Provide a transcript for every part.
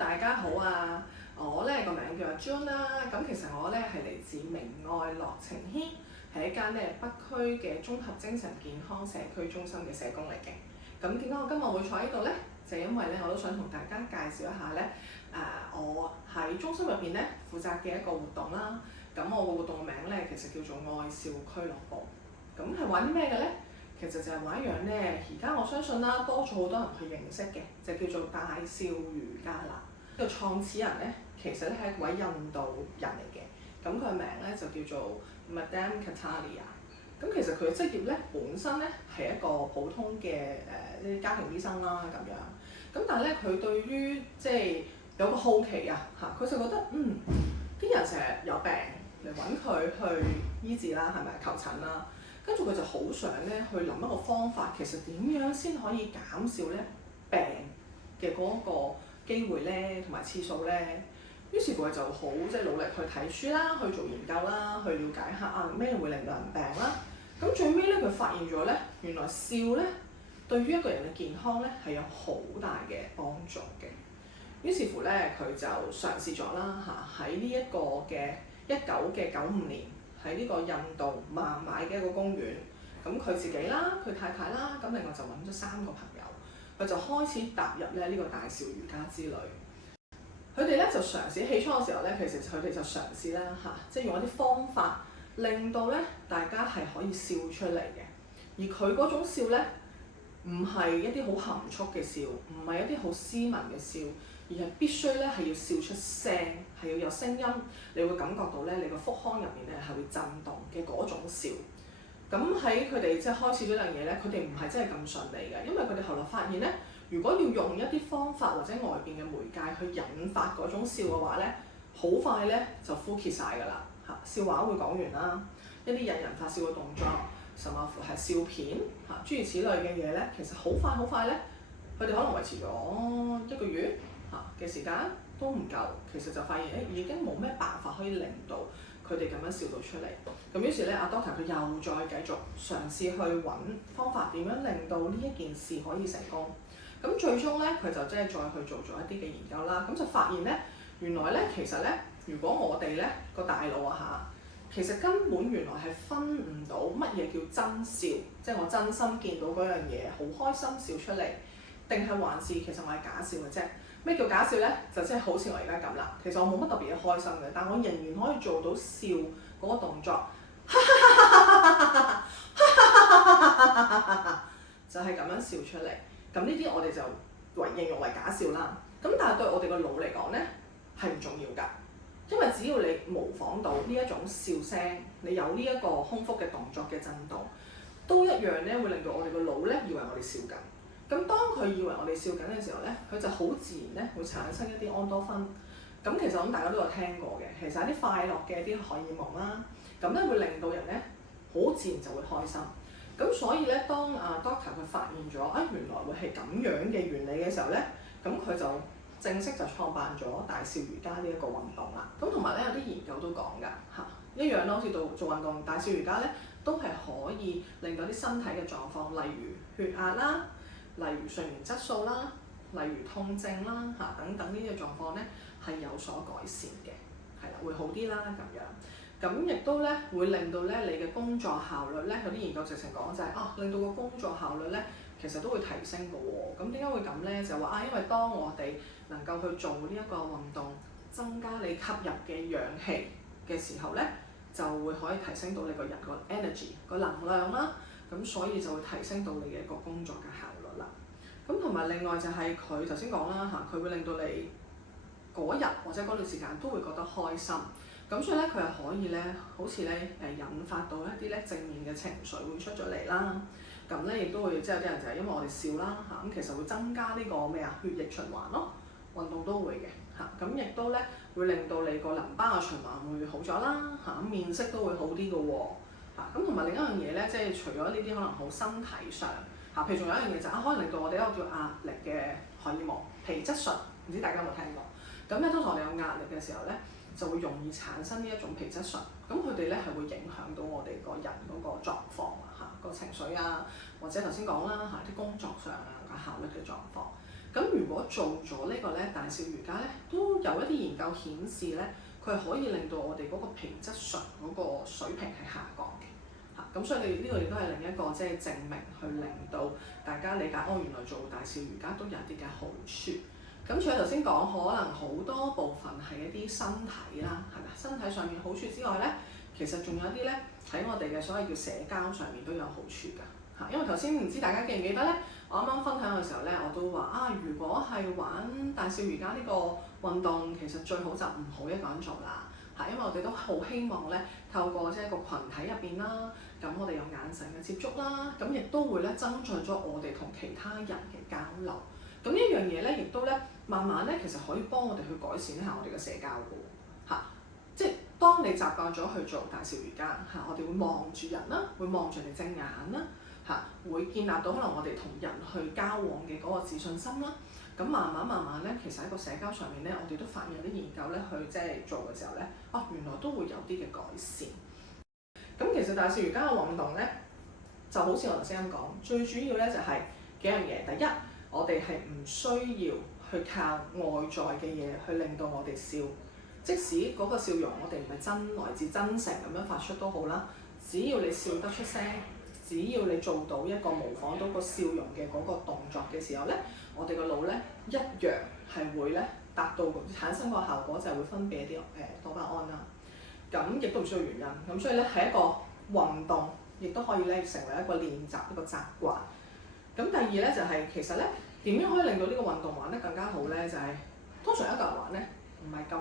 大家好啊！我咧個名叫阿 June 啦，咁其實我咧係嚟自明愛樂晴軒，係一間咧北區嘅綜合精神健康社區中心嘅社工嚟嘅。咁點解我今日會坐喺度咧？就因為咧我都想同大家介紹一下咧，我喺中心入邊咧負責嘅一個活動啦。咁我個活動嘅名咧其實叫做愛笑俱樂部。咁係玩啲咩嘅咧？其實就係玩一樣咧，而家我相信啦，多咗好多人去認識嘅，就叫做大笑瑜伽啦。呢個創始人咧，其實咧係一位印度人嚟嘅，咁佢嘅名咧就叫做 Madame Kataria。咁其實佢嘅職業咧本身咧係一個普通嘅啲家庭醫生啦咁樣。咁但係咧佢對於即係有個好奇啊嚇，佢就覺得啲人成日有病嚟揾佢去醫治啦，係咪求診啦？跟住佢就好想咧去諗一個方法，其實點樣先可以減少咧病嘅嗰個機會咧同埋次數咧？於是乎佢就好即係努力去睇書啦，去做研究啦，去了解下咩會令到人病啦。咁最尾咧佢發現咗咧，原來笑咧對於一個人嘅健康咧係有好大嘅幫助嘅。於是乎咧佢就嘗試咗啦嚇，喺呢一個嘅1995年。喺呢個印度孟買嘅一個公園，咁佢自己啦，佢太太啦，咁另外就揾咗3個朋友，佢就開始踏入咧呢個大笑瑜伽之旅。佢哋咧就嘗試起初嘅時候咧，其實佢哋就嘗試啦嚇，即係用一啲方法令到咧大家係可以笑出嚟嘅。而佢嗰種笑咧，唔係一啲好含蓄嘅笑，唔係一啲好斯文嘅笑。而係必須咧係要笑出聲，係要有聲音，你會感覺到咧你個腹腔入面咧係會震動嘅嗰種笑。咁喺佢哋即係開始咗樣嘢咧，佢哋唔係真係咁順利嘅，因為佢哋後來發現咧，如果要用一啲方法或者外邊嘅媒介去引發嗰種笑嘅話咧，好快咧就枯竭晒㗎啦嚇。笑話會講完啦，一啲引人發笑嘅動作，甚至乎係笑片嚇諸如此類嘅嘢咧，其實好快咧，佢哋可能維持咗1個月嘅時間都唔夠，其實就發現已經冇咩辦法可以令到佢哋咁樣笑到出嚟。咁於是咧，阿 Doctor 佢又再繼續嘗試去揾方法，點樣令到呢一件事可以成功。咁最終咧，佢就即係再去做咗一啲嘅研究啦。咁就發現咧，原來咧其實咧，如果我哋咧個大腦其實根本原來係分唔到乜嘢叫真笑，即係我真心見到嗰樣嘢好開心笑出嚟，定係還是其實我係假笑嘅啫。咩叫假笑咧？就即係好似我而家咁啦。其實我冇乜特別嘅開心嘅，但我仍然可以做到笑嗰個動作，就係咁樣笑出嚟。咁呢啲我哋就形容為假笑啦。咁但係對我哋個腦嚟講咧係唔重要㗎，因為只要你模仿到呢一種笑聲，你有呢一個胸腹嘅動作嘅震動，都一樣咧會令到我哋個腦咧以為我哋笑緊。咁當佢以為我哋笑緊嘅時候咧，佢就好自然咧會產生一啲安多酚。咁其實我諗大家都有聽過嘅，其實係啲快樂嘅啲荷爾蒙啦，咁咧會令到人咧好自然就會開心。咁所以咧，當Doctor 佢發現咗原來會係咁樣嘅原理嘅時候咧，咁佢就正式就創辦咗大笑瑜伽呢一個運動啦。咁同埋咧有啲研究都講㗎嚇，一樣啦，好似做運動，大笑瑜伽咧都係可以令到啲身體嘅狀況，例如血壓啦。例如睡眠質素啦，例如痛症啦等等呢啲狀況咧係有所改善嘅，係啦，會好啲啦咁樣。咁亦都咧會令到咧你嘅工作效率咧，有啲研究直情講就係令到個工作效率咧其實都會提升嘅喎。咁點解會咁咧？就話因為當我哋能夠去做呢一個運動，增加你吸入嘅氧氣嘅時候咧，就會可以提升到你個人個 energy 個能量啦。咁所以就會提升到你嘅一個工作嘅效率啦。咁同埋另外就係佢頭先講啦嚇，佢會令到你嗰日或者嗰段時間都會覺得開心。咁所以咧佢係可以咧，好似咧引發到一啲咧正面嘅情緒會出咗嚟啦。咁咧亦都會即係有啲人就係因為我哋笑啦嚇，咁其實會增加呢個咩血液循環咯，運動都會嘅嚇。咁亦都咧會令到你個淋巴嘅循環會好咗啦嚇，咁面色都會好啲嘅喎。咁同埋另一樣嘢咧，即係除咗呢啲可能好身體上嚇，譬如仲有一樣嘢就可能令到我哋一個叫壓力嘅荷爾蒙皮質醇，唔知大家有冇聽過？咁咧通常我哋有壓力嘅時候咧，就會容易產生呢一種皮質醇，咁佢哋咧係會影響到我哋個人嗰個狀況個情緒或者頭先講啦啲工作上個效率嘅狀況。咁如果做咗呢個咧大笑瑜伽咧，都有一啲研究顯示咧，佢係可以令到我哋嗰個皮質醇嗰個水平係下降嘅嚇。咁所以你呢個亦都係另一個即係證明，去令到大家理解原來做大笑瑜伽都有啲嘅好處。咁除咗頭先講，可能好多部分係一啲身體啦，係咪？身體上面好處之外咧，其實仲有啲咧喺我哋嘅所謂叫社交上面都有好處㗎嚇。因為頭先唔知大家記唔記得咧？我啱啱分享嘅時候咧，我都話如果係玩大笑瑜伽呢個運動，其實最好就唔好一個人做啦嚇，因為我哋都好希望咧透過即係個群體入邊啦，咁我哋有眼神嘅接觸啦，咁亦都會咧增進咗我哋同其他人嘅交流。咁呢一樣嘢咧，亦都咧慢慢咧，其實可以幫我哋去改善一下我哋嘅社交嘅嚇。即係當你習慣咗去做大笑瑜伽嚇，我哋會望住人啦，會望住你隻眼啦。會建立到可能我哋同人去交往嘅嗰個自信心啦。咁慢慢咧，其實喺個社交上面咧，我哋都發現有啲研究咧，去即係做嘅時候咧，原來都會有啲嘅改善。咁其實大笑瑜伽嘅運動咧，就好似我頭先咁講，最主要咧就係幾樣嘢。第一，我哋係唔需要去靠外在嘅嘢去令到我哋笑，即使嗰個笑容我哋唔係來自真誠咁樣發出都好啦，只要你笑得出聲。只要你做到一個模仿到個笑容嘅嗰個動作嘅時候咧，我哋個腦咧一樣係會咧達到產生個效果，就係會分泌一啲多巴胺啦。咁亦都唔需要原因，咁所以咧係一個運動，亦都可以咧成為一個練習一個習慣。咁第二咧就係其實咧點樣可以令到呢個運動玩得更加好咧？就係通常一個人玩咧唔係咁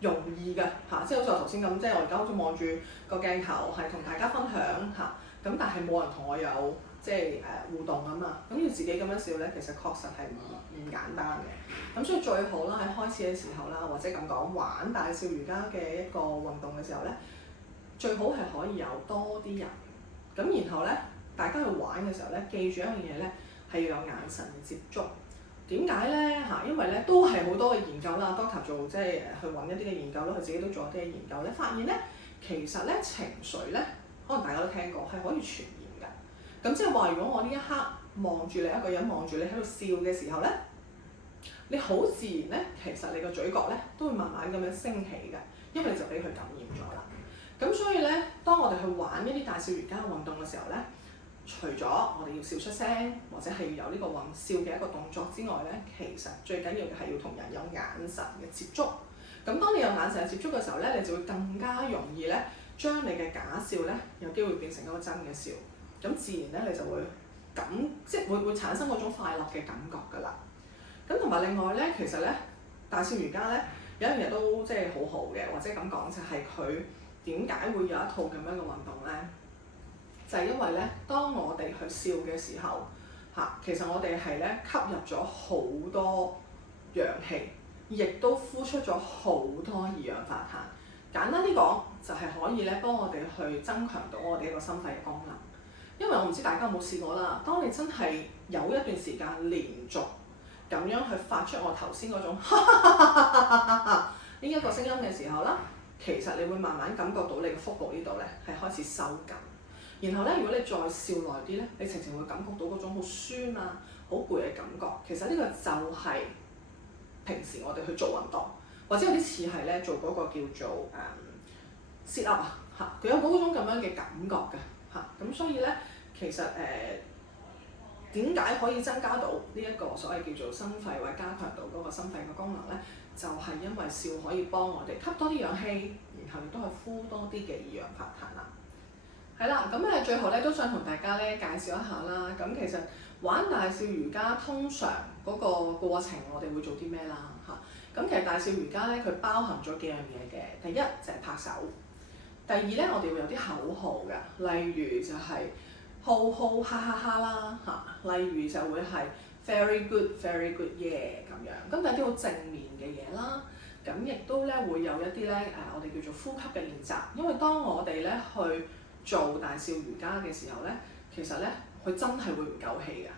容易㗎嚇，即係好似我頭先咁，即係我而家好似望住個鏡頭係同大家分享嚇。咁但係冇人同我有即係互動啊嘛，咁要自己咁樣笑咧，其實確實係唔簡單嘅。咁所以最好啦，喺開始嘅時候啦，或者咁講玩大笑瑜伽嘅一個運動嘅時候咧，最好係可以有多啲人。咁然後咧，大家去玩嘅時候咧，記住一樣嘢咧，係要有眼神嘅接觸。點解咧嚇？因為咧都係好多嘅研究啦，Doctor 做即係去揾一啲嘅研究啦，佢自己都做一啲嘅研究咧，發現咧其實咧情緒咧。可能大家都聽過，係可以傳染㗎。咁即係話，如果我呢一刻望住你一個人，望住你喺度笑嘅時候咧，你好自然咧，其實你個嘴角咧都會慢慢咁樣升起㗎，因為你就俾佢感染咗啦。咁所以咧，當我哋去玩一啲大笑瑜伽運動嘅時候咧，除咗我哋要笑出聲，或者係要有呢個笑嘅一個動作之外咧，其實最緊要嘅係要同人有眼神嘅接觸。咁當你有眼神嘅接觸嘅時候咧，你就會更加容易咧，將你嘅假笑咧，有機會變成一個真嘅笑，咁自然咧你就會即係會產生嗰種快樂嘅感覺㗎啦。咁同埋另外咧，其實咧大笑瑜伽咧有一樣嘢都即係好好嘅，或者咁講就係佢點解會有一套咁樣嘅運動咧？就係因為咧，當我哋去笑嘅時候其實我哋係咧吸入咗好多氧氣，亦都呼出咗好多二氧化碳。簡單啲講，就係可以咧幫我哋去增強到我哋一個心肺嘅功能。因為我唔知大家有冇試過啦，當你真係有一段時間連續咁樣去發出我頭先嗰種呢一個聲音嘅時候啦，其實你會慢慢感覺到你嘅腹部呢度咧係開始收緊。然後咧，如果你再笑耐啲咧，你直情會感覺到嗰種好酸啊、好攰嘅感覺。其實呢個就係平時我哋去做運動。或者有啲似係咧做嗰個叫做sit up 佢有嗰種咁樣嘅感覺嘅咁所以咧其實點解可以增加到呢一個所謂叫做心肺或者加強到嗰個心肺嘅功能咧？就係因為笑可以幫我哋吸多啲氧氣，然後亦都係呼多啲嘅二氧化碳啦。係啦，咁最後咧都想同大家咧介紹一下啦。咁其實玩大笑瑜伽通常嗰個過程我哋會做啲咩啦咁其實大笑瑜伽咧，佢包含咗幾樣嘢嘅。第一就係拍手，第二咧我哋會有啲口號㗎，例如就係好好哈哈哈啦例如就會係 very good yeah 咁樣，咁有啲好正面嘅嘢啦。咁亦都咧會有一啲咧我哋叫做呼吸嘅練習，因為當我哋咧去做大笑瑜伽嘅時候咧，其實咧佢真係會唔夠氣㗎。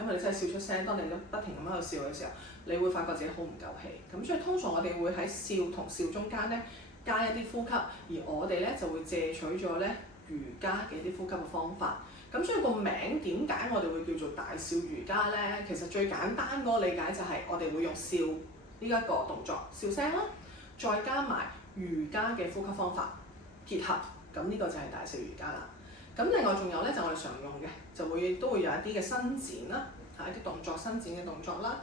因為你真係笑出聲，當你不停咁喺度笑嘅時候，你會發覺自己好唔夠氣。咁所以通常我哋會喺笑同笑中間咧加一啲呼吸，而我哋咧就會借取咗咧瑜伽嘅一啲呼吸嘅方法。咁所以個名點解我哋會叫做大笑瑜伽咧？其實最簡單嗰個理解就係我哋會用笑呢一個動作，笑聲啦，再加埋瑜伽嘅呼吸方法結合，咁呢個就係大笑瑜伽啦。咁另外仲有咧就我哋常用嘅，就都會有一啲嘅伸展啦，一啲動作伸展嘅動作啦，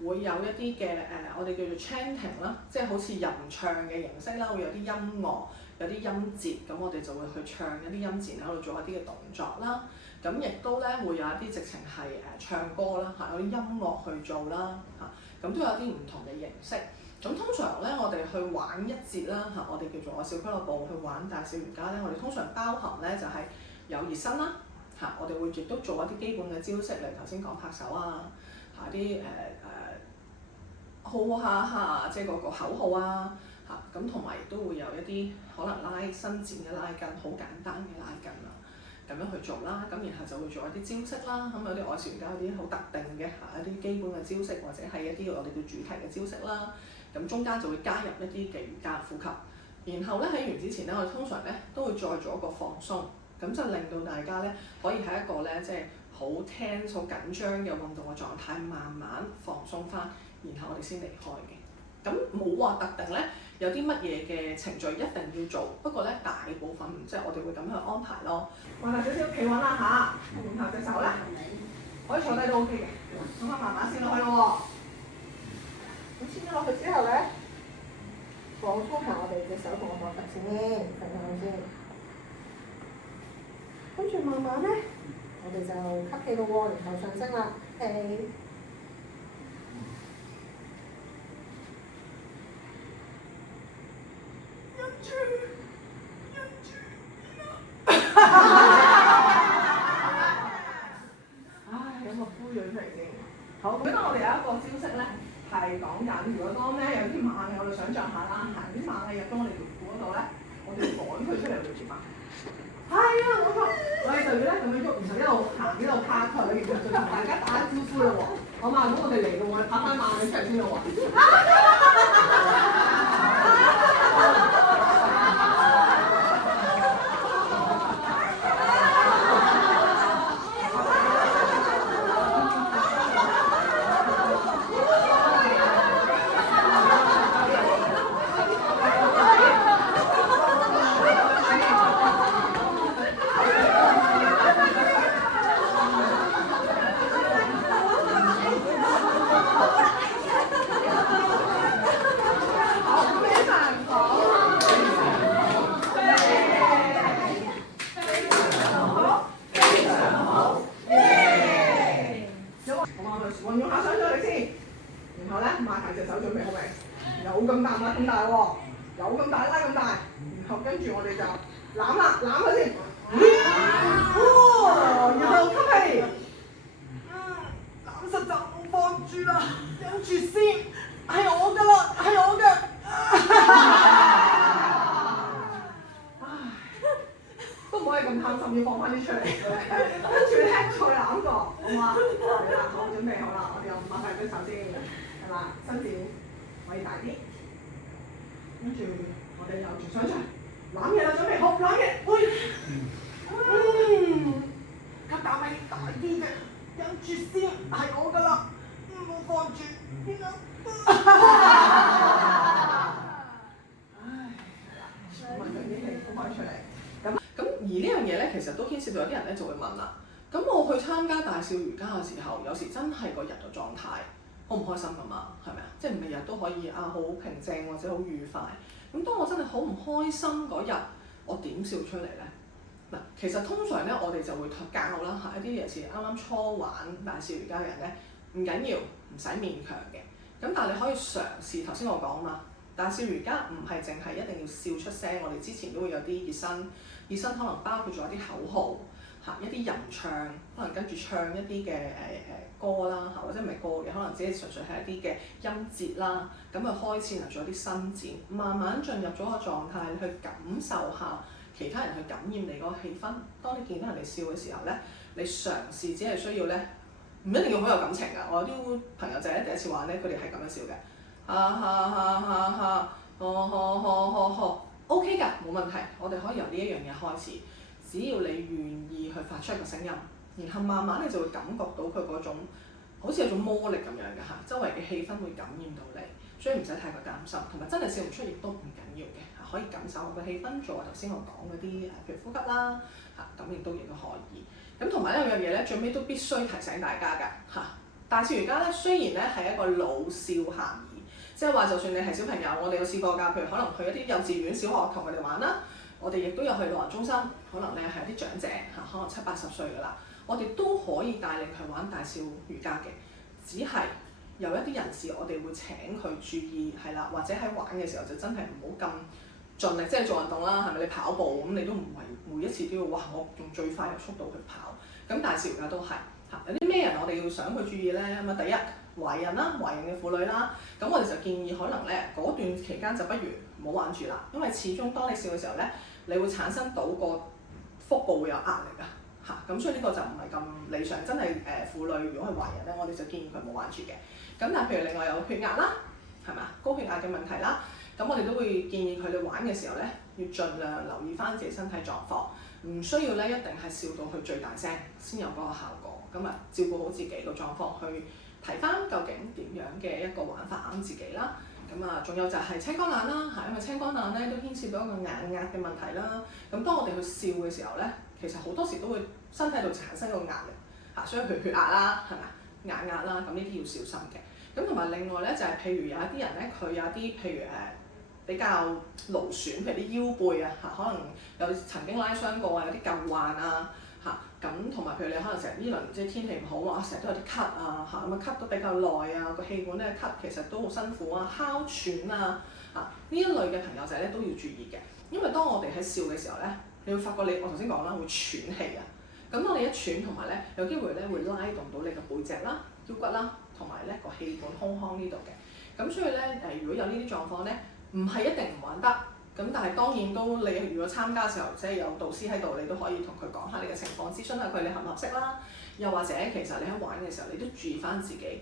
會有一啲嘅我哋叫做 chanting 啦，即係好似吟唱嘅形式啦，會有啲音樂，有啲音節，咁我哋就會去唱一啲音節喺度做一啲嘅動作啦。咁亦都咧會有一啲直情係唱歌啦，有啲音樂去做啦，咁都有啲唔同嘅形式。咁通常咧，我哋去玩一節啦，我哋叫做我笑俱樂部去玩大笑瑜伽咧，我哋通常包含咧就係有熱身啦，我哋會亦都做一啲基本嘅招式，例如頭先講拍手啊，啲號下即係嗰個口號啊，咁同埋亦都會有一啲可能伸展嘅拉筋，好簡單嘅拉筋啊，咁樣去做啦，咁然後就會做一啲招式啦，咁有啲我笑瑜伽有啲好特定嘅一啲基本嘅招式，或者係一啲我哋叫主題嘅招式啦，咁中間就會加入一啲嘅瑜伽呼吸，然後咧喺完之前咧，我哋通常咧都會再做一個放鬆，咁就令到大家咧可以喺一個咧即係好 tense 好緊張嘅運動嘅狀態，慢慢放鬆翻，然後我哋先離開嘅。咁冇話特定咧有啲乜嘢嘅程序一定要做，不過咧大部分即係我哋會咁樣安排咯。放大少少企穩啦嚇，然後隻手咧可以坐低都 OK 嘅，咁啊慢慢先落去咯喎。咁先咗落去之後咧，放鬆下我哋隻手同我膊頭先，瞓下先。跟住慢慢咧，我哋就吸氣咯喎，然後上升啦，氣。好，咁我哋有一個招式咧，係講緊，如果當咧有啲螞蟻，我哋想像下啦，啲螞蟻入到我哋條褲嗰度咧，我哋趕佢出嚟會點啊？係啊，冇錯，我哋就要咧咁樣喐，然後一路行一路拍佢，然後就同大家打招呼咯喎。好嘛，咁我哋嚟到我哋拍翻螞蟻出嚟先咯喎。大笑瑜伽嘅時候，有時真係個人嘅狀態好唔開心㗎嘛，係咪啊？即係唔係日都可以好平靜或者好愉快。咁當我真係好唔開心嗰日，我點笑出嚟咧？嗱，其實通常咧我哋就會教啦一啲尤其是啱啱初玩大笑瑜伽嘅人咧，唔緊要，唔使勉強嘅。咁但係你可以嘗試頭先我講嘛，大笑瑜伽唔係淨係一定要笑出聲，我哋之前都會有啲熱身可能包括咗一啲口號。一啲吟唱，可能跟住唱一啲嘅歌啦，或者唔係歌嘅，可能只係純粹係一啲嘅音節啦，咁去開始嚟做一啲伸展，慢慢進入咗個狀態，你去感受下其他人去感染你嗰個氣氛。當你見到人哋笑嘅時候咧，你嘗試只係需要咧，唔一定要好有感情㗎。我有啲朋友仔咧第一次玩咧，佢哋係咁樣笑嘅，哈，OK 㗎，冇問題。我哋可以由呢一樣嘢開始。只要你願意去發出一個聲音，然後慢慢你就會感覺到佢嗰種好似有種魔力咁樣嘅嚇，周圍嘅氣氛會感染到你，所以唔使太過擔心，同埋真係笑唔出亦都唔緊要嘅嚇，可以感受下個氣氛，做下頭先我講嗰啲譬如呼吸啦嚇，咁亦都可以。咁同埋呢樣嘢咧，最尾都必須提醒大家㗎嚇。大笑瑜伽咧，雖然咧係一個老少咸宜，即係話就算你係小朋友，我哋有試過㗎，譬如可能去一啲幼稚園、小學同佢哋玩啦，我哋亦都有去老人中心，可能咧係一啲長者嚇，可能70-80歲㗎啦，我哋都可以帶領佢玩大笑瑜伽嘅，只係有一啲人士我哋會請佢注意係啦，或者喺玩嘅時候就真係唔好咁盡力，即係做運動啦，係咪？你跑步咁你都唔係每一次都要哇，我用最快嘅速度去跑，咁大笑瑜伽都係。有啲咩人我哋要想去注意咧？咁啊，第一懷孕啦，懷孕嘅婦女啦，咁我哋就建議可能咧嗰段期間就不如唔好玩住啦，因為始終當你笑嘅時候咧，你會產生到個腹部會有壓力啊嚇，咁所以呢個就唔係咁理想，真係婦女如果係懷孕咧，我哋就建議佢唔好玩住嘅。咁但係譬如另外有血壓啦，係咪啊？高血壓嘅問題啦，咁我哋都會建議佢哋玩嘅時候咧，要盡量留意翻自己身體狀況，唔需要咧一定係笑到佢最大聲先有嗰個效果。咁啊，照顧好自己個狀況，去睇翻究竟點樣嘅一個玩法啱自己啦。咁啊，仲有就係青光眼啦嚇，因為青光眼咧都牽涉到一個眼壓嘅問題啦。咁當我哋去笑嘅時候咧，其實好多時都會身體度產生一個壓力嚇，所以譬如血壓啦，係咪眼壓啦，咁呢啲要小心嘅。咁同埋另外咧就係譬如有一啲人咧，佢有啲譬如比較勞損，譬如啲腰背啊嚇，可能有曾經拉傷過啊，有啲舊患啊。咁同埋譬如你可能成日呢輪即係天氣唔好啊，成日都有啲咳啊嚇，咁啊咳都比較耐啊，個氣管咧咳其實都好辛苦啊，哮喘啊嚇呢一類嘅朋友仔咧都要注意嘅，因為當我哋喺笑嘅時候咧，你會發覺我頭先講啦會喘氣啊，咁當你一喘同埋咧有機會咧會拉動到你嘅背脊啦、腰骨啦，同埋咧個氣管胸腔呢度嘅，咁所以咧如果有呢啲狀況咧，唔係一定唔玩得。咁但係當然都你如果參加嘅時候，即係有導師喺度，你都可以同佢講下你嘅情況，諮詢下佢你合唔合適啦。又或者其實你喺玩嘅時候，你都注意翻自己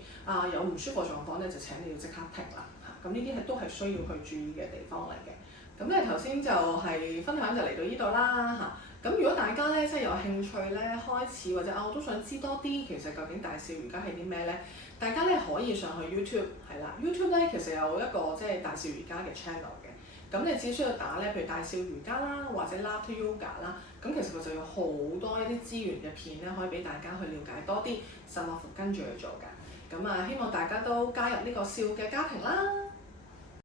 有唔舒服狀況咧，就請你要即刻停啦嚇。咁呢啲都係需要去注意嘅地方嚟嘅。咁咧頭先就係分享就嚟到呢度啦嚇。咁如果大家咧即係有興趣咧開始或者我都想知多啲，其實究竟大笑瑜伽係啲咩咧？大家咧可以上去 YouTube 係啦，YouTube 咧其實有一個即係大笑瑜伽嘅 channel 嘅。咁你只需要打咧，譬如大笑瑜伽啦，或者 Laughter Yoga 啦，咁其實佢就有好多一啲資源嘅片咧，可以俾大家去了解多啲，甚至乎跟住去做㗎。咁希望大家都加入呢個笑嘅家庭啦〜